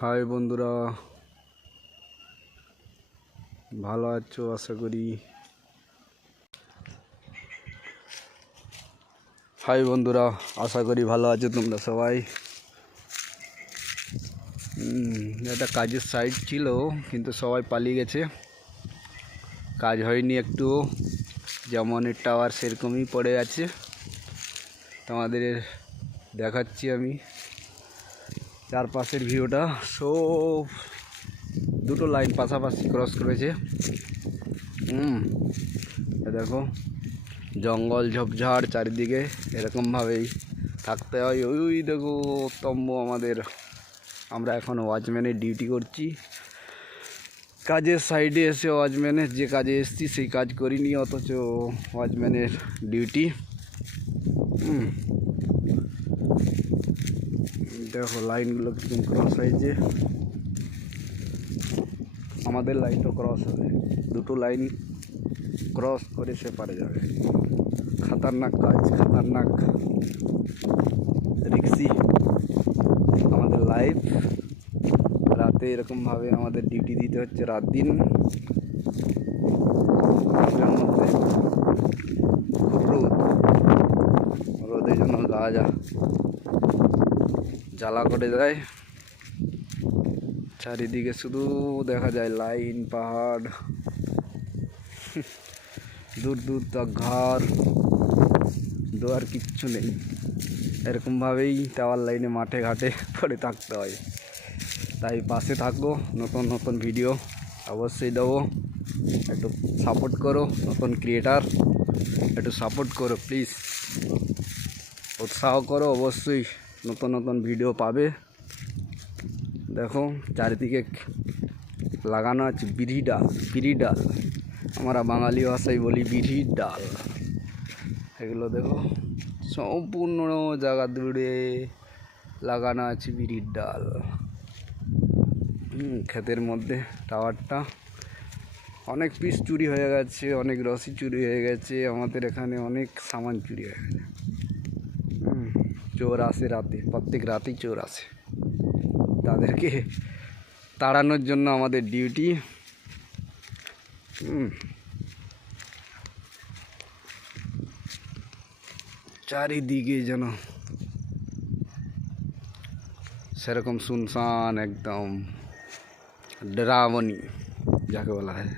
High বন্ধুরা, ভালো আছো আশা করি। ভালো আছো তোমরা সবাই। এটা কাজের সাইট ছিল, কিন্তু সবাই পালিয়ে গেছে, কাজ হয়নি। একটু যেমন টাওয়ার সেরকমই পড়ে আছে। তোমাদের দেখাচ্ছি আমি চারপাশের ভিউটা। সব দুটো লাইন পাশাপাশি ক্রস করেছে। দেখো, জঙ্গল ঝোপঝাড় চারিদিকে, এরকমভাবেই থাকতে হয়। ওই দেখো তম্ব আমাদের। আমরা এখন ওয়াচম্যানের ডিউটি করছি। কাজের সাইডে এসে ওয়াচম্যানের যে কাজে এসেছি সেই কাজ করিনি, অথচ ওয়াচম্যানের ডিউটি। দেখো লাইনগুলো কিরকম ক্রস হয়েছে। আমাদের লাইনটা ক্রস হবে, দুটো লাইন ক্রস করে সে পারে যাবে। খতরনাক কাজ, খতরনাক, রিক্সি আমাদের লাইফ। রাতে এরকমভাবে আমাদের ডিউটি দিতে হচ্ছে, রাত দিন। এটার মধ্যে খুব রোদের জন্য গা জ্বালা করে দেয়। চারিদিকে শুধু দেখা যায় লাইন, পাহাড়, দূর দূর তক ঘর দোয়ার কিচ্ছু নেই। এরকমভাবেই টাওয়ার লাইনে মাঠে ঘাটে পড়ে থাকতে হয়। তাই পাশে থাকো, নতুন নতুন ভিডিও অবশ্যই দেবো। একটু সাপোর্ট করো, নতুন ক্রিয়েটার একটু সাপোর্ট করো প্লিজ, উৎসাহ করো। অবশ্যই নতুন নতুন ভিডিও পাবে। দেখো চারিদিকে লাগানো আছে বিড়ি ডাল, আমরা বাঙালি ভাষায় বলি বিড়ির ডাল। এগুলো দেখো সম্পূর্ণ জায়গা জুড়ে লাগানো আছে বিড়ির ডাল। ক্ষেতের মধ্যে টাওয়ারটা অনেক পিস চুরি হয়ে গেছে, অনেক রশি চুরি হয়ে গেছে। আমাদের এখানে অনেক সামান চুরি হয়ে গেছে। চোর আসে রাতে, প্রত্যেক রাতেই চোর আসে। তাদেরকে তাড়ানোর জন্য আমাদের ডিউটি। চারিদিকে যেন সেরকম শুনশান, একদম ডরাবনি যাকে বলা হয়।